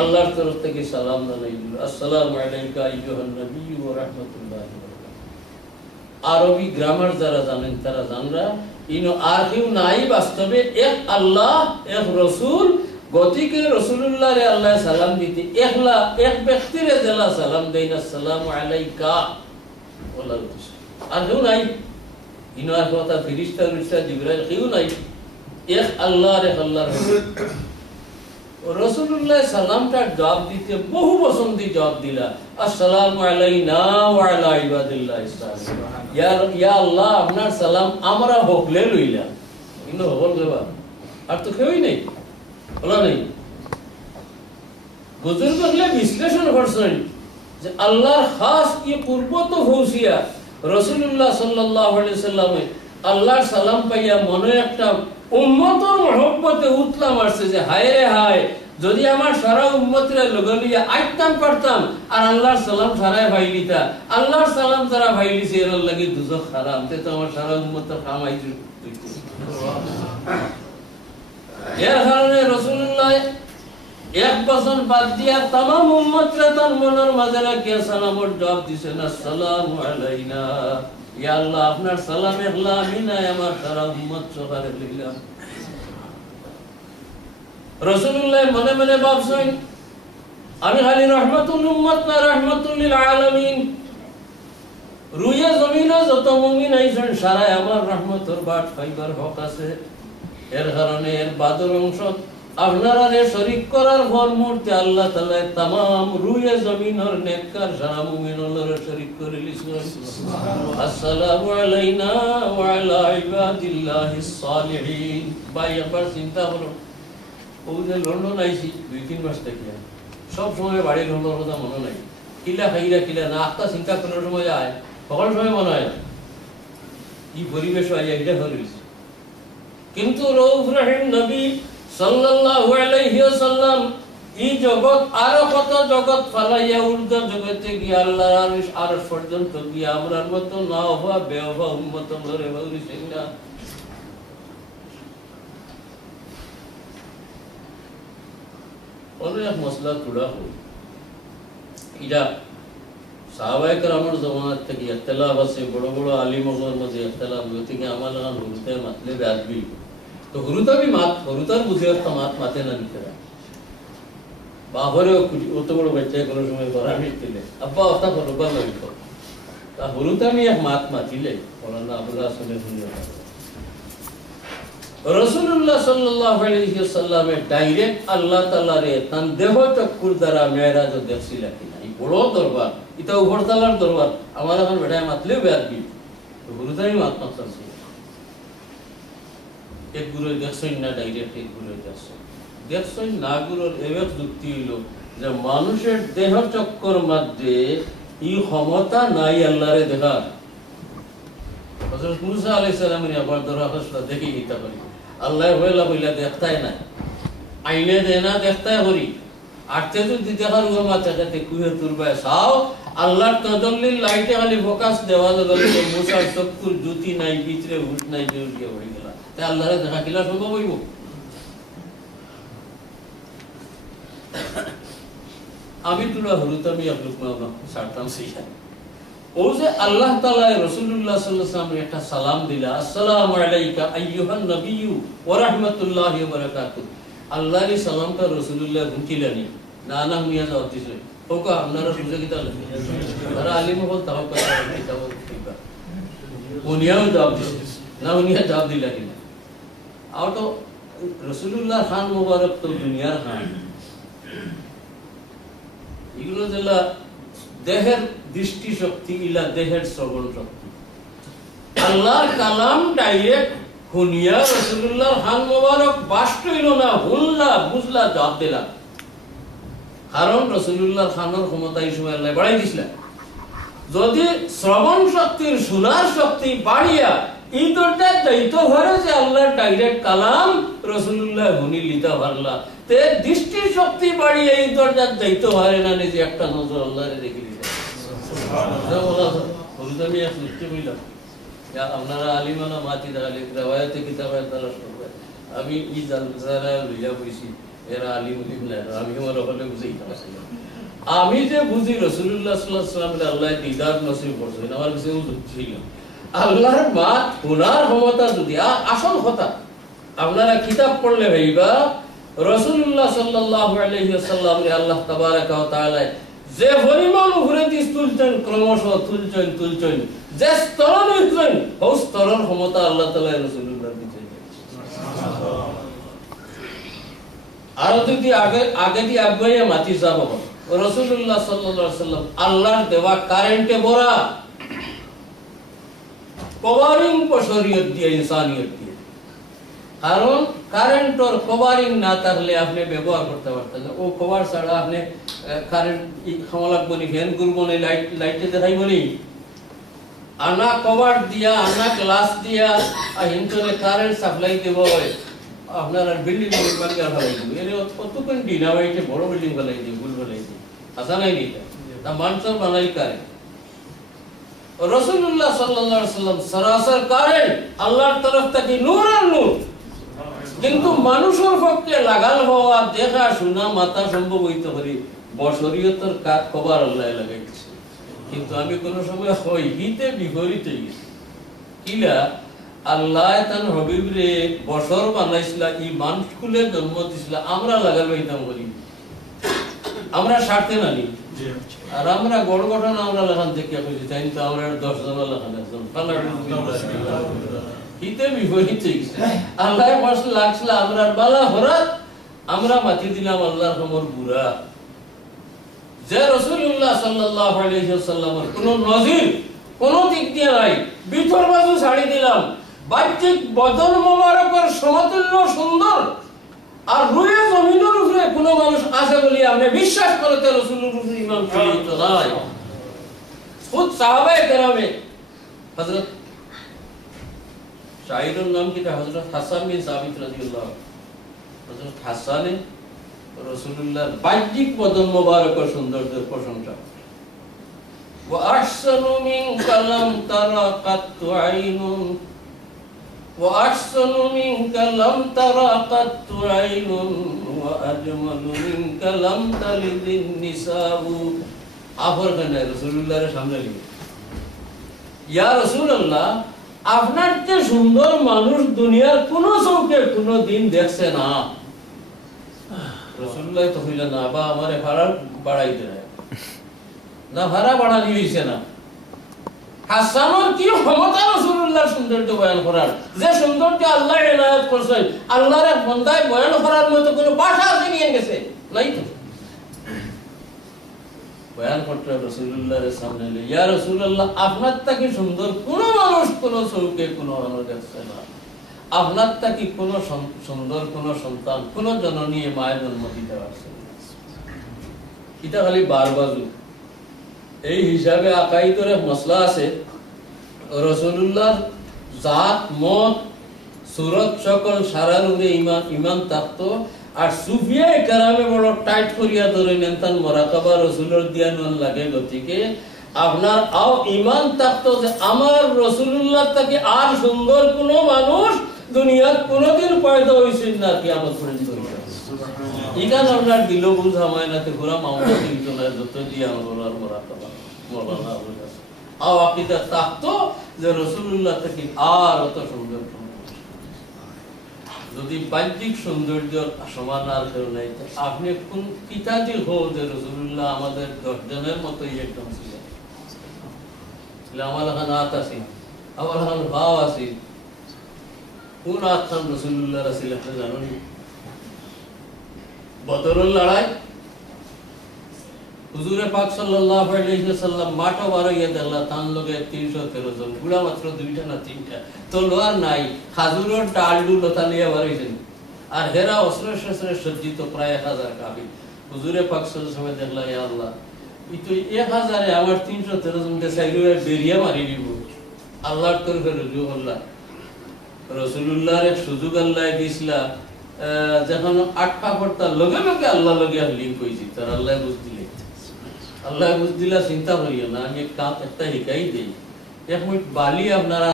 আল্লাহর তরফ থেকে সালাম জানাইল, আসসালামু আলাইকা আইয়ুহান নবী ওয়া রাহমাতুল্লাহি ওয়া বারাকাতুহু। আরবি গ্রামার যারা জানেন তারা জানরা ইনো আর কেউ নাই, বাস্তবে এক আল্লাহ এক রসুল। গতিকে রসুল্লাহ রে আল্লাহ সালাম দিতে একলা এক ব্যক্তিরে জেলা সালাম দেই না, আসসালামু আলাইকা বলার উদ্দেশ্য। আর কেউ নাই, ইনো আর কথা ফিরিস্তা জিবরাইল কেউ নাই, এক আল্লাহ রে আল্লাহর রসুল্লাহ সালামটা জবাব দিতে বহু পছন্দি জবাব দিলা, আসসালামু আলাইনা ওয়া আলা ইবাদিল্লাহিস সালিহিন। ইয়া আল্লাহ আপনার সালাম আমরা হকলে লইলাম, কিন্তু হল দেবা আর তো কেউই নেই, বলা নেই। বুজুর্গ হলে বিশ্লেষণ করছেন যে আল্লাহর খাস কি পূর্ব তো ভৌসিয়া রসুল্লাহ সাল্লাল্লাহু আলাইহি সাল্লামে আল্লাহর সালাম পাইয়া মনে একটা উম্মতের মহব্বতে উতলা মারছে যে হায় রে হায়, যদি আমার সারা উম্মতরা লগলিয়া আইতাম পারতাম আর আল্লাহর সালাম সারাই ভাইলিতা, আল্লাহর সালাম যারা ভাইলিছে এর লাগি দুজখ হারাম, তে তো আমার সারা উম্মতের কামাই দিতে। এর কারণে রাসূলুল্লাহ এক বছর বাদ দিয়া तमाम উম্মতরা তার মনের মাঝে রাখিয়া সালামের জবাব দিছেন, আসসালামু আলাইনা, ইয়া আল্লাহ আপনার সালাম একলা আমি নাই আমার সারা উম্মত সবারে লইলাম। রাসূলুল্লাহ মনে মনে ভাবছেন আমি খালি রহমাতুল উম্মত না, রহমাতুল লিল আলামিন। রুয়ে জমিনে যত মুমিন আইছেন সারাই আমার রহমতের বাট পাইবার হক আছে। এর কারণে এর বাদর অংশ আপনারা শরীক করার ফল মুহূর্তে আল্লাহ তাআলা तमाम রুয়ে জমিনের নেককার সারা মুমিনদের শরীক করে লিছেন। আসসালামু আলাইনা ওয়া আলা ইবাদিল্লাহিস সালিহিন। ভাই একবার চিন্তা করো, ও যে লন্ডন আইছি 2-3 মাস থেকে সব সময় বাড়ির লন্ডনের কথা মনে নাই, কিলা খাইরা কিলা না আত্মা চিন্তা করার সময় যায় সকল সময় মনে হয় কি পরিবেশ হয় এটা হরিস। কিন্তু রউফ রহিম নবী সাল্লাল্লাহু আলাইহি ওয়াসাল্লাম এই জগৎ আরো কত জগৎ ফালাইয়া উর্ধ জগতে গিয়ে আল্লাহর আরশ পর্যন্ত গিয়ে আমরার মতো না হওয়া বেওয়া উম্মত ধরে বলিছেন না। অনেক মশলা তুড়া হল, এটা সাহাবায়ে কেরামের জমানার থেকে ইখতিলাফ আছে, বড় বড় আলিমগণের মধ্যে ইখতিলাফ থেকে আমার লাগান হুরুতে মাতলে বেআদবি তো হুরুতাবি মাত হুরুতার বুঝে একটা মাত মাতে না নিতে বাহরেও অত বড় বাচ্চায় কোনো সময় করা মিটলে আব্বা অর্থা বরবার লাগতো তা হুরুতামি এক মাত মাতিলে মৌলানা আবুল হাসানের শুনে রাসূলুল্লাহ সাল্লাল্লাহু আলাইহি ওয়াসাল্লামের ডাইরেক্ট আল্লাহ তাআলা রে তান দেহ চক্ষুর দ্বারা মেরাজ দেখছিল কিনা, এই বড় দরবার, এটা উপরতলার দরবার, আমার এখন বেটায় মাতলেও বেআদবি তো হুরুতামি মাত মাতছে। এক গুরু দেখছেন না ডাইরেক্ট, এক গুরু দেখছেন না, গুরুর এবার যুক্তি হইল যে মানুষের দেহ চক্কর মধ্যে এই ক্ষমতা নাই আল্লাহরে দেখার। হযরত মুসা আলাইহিস সালামের আবার দরখাস্ত দেখি দিতে পারি, আল্লাহ হইলা বইলা দেখতাই না, আইনে দেনা দেখতাই করি আটতে যদি দেখার উমা চাকাতে কুহে তুরবায় সাও আল্লাহর তদল্লিল লাইটে খালি ফোকাস দেওয়া গেল, মুসার চক্ষুর জ্যোতি নাই, ভিতরে হুশ নাই, জড়িয়ে পড়ে গেল, তাই আল্লাহরে দেখা কিলা সম্ভব হইব? আমি তুলা হরুতামি আপনার ছাড়তাম সেইখানে ও যে আল্লাহ তাআলা রাসূলুল্লাহ সাল্লাল্লাহু আলাইহি ওয়াসাল্লাম একটা সালাম দিলা, আসসালামু আলাইকা আইয়ুহান নবিয়্যু ওয়া রাহমাতুল্লাহি ওয়া বারাকাতুহু। আল্লাহর এই সালামটা রাসূলুল্লাহ বুঝিলানি না না মিয়া জবাব দিছে, ওকা আপনারা বুঝে কিতা লাগে তারা আলিম বল তাওয়াক্কুল করে কিতাব কিবা উনিয়াও জবাব দিছে না, উনিয়া জবাব দিলা কিনা। আর তো রাসূলুল্লাহ খান মুবারক তো দুনিয়ার খান, এগুলো যেলা দেহের দৃষ্টি শক্তি, ইলা দেহের শ্রবণ শক্তি। আল্লাহর কালাম ডাইরেক্ট শুনিয়া রাসূলুল্লাহর খান মুবারক বাস্ত হইল না, হুল্লা বুঝলা জবাব দিলা, কারণ রাসূলুল্লাহর খানের ক্ষমতা এই সময় আল্লাহ বাড়াই দিছিলেন। যদি শ্রবণ শক্তির শোনার শক্তি বাড়িয়া এই দরজা যাইতো ঘরে যে আল্লাহর ডাইরেক্ট কালাম রাসূলুল্লাহ শুনি লিতা পারলা, তে দৃষ্টির শক্তি বাড়িয়ে এই দরজা যাইতো পারে না, নিজে একটা নজর আল্লাহরে দেখে দিতে আমি এক লিখতে বললাম আপনারা আলিমানা মাতি দাঁড়ালে রেওয়ায়তে কিতাবে তালাশ করবেন। আমি ই জালসারা লইয়া বইছি এরা আলিম উলিম না, আমি আমার হলে বুঝাইতে পারছি না। আমি যে বুঝি রাসূলুল্লাহ সাল্লাল্লাহু আলাইহি ওয়াসাল্লাম আল্লাহ দিদার নসিব করছেন, আমার কাছে ছিল আল্লাহর মাত শোনার ক্ষমতা যদি আসল কথা আপনারা কিতাব পড়লে ভাইবা রাসূলুল্লাহ সাল্লাল্লাহু আলাইহি ওয়াসাল্লাম আল্লাহ তাবারাকা ওয়া তাআলা যে পরিমাণ উপরে তুলছেন, ক্রমশ তুলছেন যে স্তর নিচ্ছেন, ওই স্তরের ক্ষমতা আল্লাহ তাআলা রাসূলুল্লাহ দিয়েছেন। আর যদি আগে দিয়ে আগুয়ে মাটি যাব, রাসূলুল্লাহ সাল্লাল্লাহু আলাইহি ওয়াসাল্লাম আল্লাহর দেওয়া কারেন্টে ভরা কভারিং শরীয়ত দিয়ে, ইনসানিয়ত দিয়ে। কারণ কারেন্টর কভারিং না থাকলে আপনি ব্যবহার করতে পারতেন না। ও কভার ছাড়া আপনি কারেন্ট খামালাক বলি ফ্যান করব না, লাইটে দেখাই বলি আনা কভার দিয়া, আনা গ্লাস দিয়া হিন্দুরে কারেন্ট সাপ্লাই দেব আপনার বিল্ডিং বানাই দিব। এর কতক্ষণ ডিনামাইটে বড় বিল্ডিং বানাই দিব, ভুল বানাই দিব, আসা নাই নি তা মানুষের বানাই কারেন্ট। রাসূলুল্লাহ সাল্লাল্লাহু আলাইহি ওয়াসাল্লাম সরাসর কারেন্ট, আল্লাহর তরফ থেকে নূর আর নূর। কিন্তু মানুষের পক্ষে লাগাল হওয়া, দেখা শোনা, মাথা সম্ভব হইতে পারি বশরীয়তের কভার আল্লাহ লাগাইছে। কিন্তু আমি কোন সময় হই হিতে বিপরীত গেছি। কিলা আল্লাহ তান হবিবরে বশর বানাইছিল, ঈমান স্কুলে জন্ম দিছিল, আমরা লাগাল হইতাম করি, আমরা স্বার্থে নানি। আর আমরা বড় ঘটনা আমরা লেখান থেকে কইছি, তাই তো আমরা 10 জন লেখান, একজন হিতে বিপরীত গেছে। আল্লাহ বসে লাগছিল আমরা বালা হরাত, আমরা মাটি দিলাম আল্লাহর খবর বুড়া। যে রাসূলুল্লাহ সাল্লাল্লাহু আলাইহি ওয়াসাল্লামের কোন নজির কোন দিক দিয়ে নাই, ভিতর বাজু ছাড়ি দিলাম, বাহ্যিক বদন মোবারকের সমতুল্য সুন্দর, আর রুয়ে জমিনের উপরে কোন মানুষ আছে বলি আপনি বিশ্বাস করতে রাসূলুর উপরে ঈমান করিত নাই। খুদ সাহাবায়ে কেরামে হযরত শাহিদের নাম কি হযরত হাসান বিন সাবিত রাদিয়াল্লাহু, হযরত হাসানে রাসূলুল্লাহর বাহ্যিক বদন মোবারকের সৌন্দর্যের প্রশংসা। ওয়া আহসানু মিনকা লাম তারা কাত্তু আইনুন, ওয়া আহসানু মিনকা লাম তারা কাত্তু আইনুন, ওয়া আজমালু মিনকা লাম তালিদিন নিসাউ। আফর খানে রাসূলুল্লাহর সামনে লিখে, ইয়া রাসূলুল্লাহ, আপনার যে সুন্দর মানুষ দুনিয়ার কোন চৌকে কোন দিন দেখছে না। রাসূলুল্লাহ তো কইলেন না বা আমারে ভাড়া বাড়াই দেয় না, ভাড়া বাড়ানি হইছে না। হাসানের কি ক্ষমতা রাসূলুল্লাহর সৌন্দর্য বয়ান করার, যে সৌন্দর্য আল্লাহ ইনায়াত করেছেন, আল্লাহর বান্দায় বয়ান করার মতো কোনো ভাষা আছে নিয়ে গেছে নাই তো। বয়ান করতে রাসূলুল্লাহর সামনে, ইয়া রাসূলুল্লাহ, আপনার থেকে সুন্দর কোন মানুষ কোন চৌকে কোন মানুষ দেখছে না। আপনার থেকে কোন সুন্দর কোন সন্তান কোন জননী মায়ের জন্ম দিতে পারছে না। এটা খালি বারবাজু। এই হিসাবে আকাইদের মসলা আছে। রাসূলুল্লাহর জাত, মত, সুরত সকল সারা রূপে ঈমান থাকতো। আর সুফিয়ায়ে কেরামে বড় টাইট করিয়া ধরে নেন, তান মুরাকাবা রাসূলের দিয়া নন লাগে। গতিকে আপনার আও ঈমান থাকতো যে আমার রাসূলুল্লাহ থেকে আর সুন্দর কোন মানুষ দুনিয়ার কোনদিন পয়দা হইছে না, কিয়ামত পর্যন্ত। ইগান আপনার দিল বুঝা মায়নাতে পুরা মামলা কিন্তু না, যত দিয়া আল্লাহর মুরাকাবা মাওলানা আবুল হাসান আও আকীদা থাকতো যে রাসূলুল্লাহ থেকে আর অত সুন্দর। যদি বাহ্যিক সৌন্দর্য সমান আর কেউ নাই, আপনি কোন কিতাদি হো যে রাসূলুল্লাহ আমাদের 10 জনের মতোই একদম ছিলেন। আমার এখান হাত আছে, আমার এখান ভাব আছে, কোন আত্মান রাসূলুল্লাহ রাসূল আপনি জানেন? বদরের লড়াই হুজুরে পাক সাল্লাল্লাহু আলাইহি ওয়াসাল্লাম মাঠে বাড়াইয়া দিলা, তান লগে 313 জন, গুলা মাত্র 2টা না 3টা, তলোয়ার নাই, খাজুরের ডালডু লতা লিয়া বাড়াইছেন। আর হেরা অস্ত্র শস্ত্রে সজ্জিত প্রায় 1000 কাফির। হুজুরে পাক সাল্লাল্লাহু আলাইহি ওয়াসাল্লাম দেখলা, ইয়া আল্লাহ, ইতো 1000 এ আমার 313 জনকে সাইরে বেরিয়া মারি দিব। আল্লাহর তরফে রুজু আল্লাহ রাসূলুল্লাহর এক সুযোগ আল্লাহ দিছিলা, যখন আটকা পড়তার লগে লগে আল্লাহ লগে লিঙ্ক হইছি, তার আল্লাহ বুঝ দিলে, আল্লাহ বুঝ দিলা, চিন্তা করিও না, আমি একটা হিকাই দেই। 1 মিনিট বালি আপনারা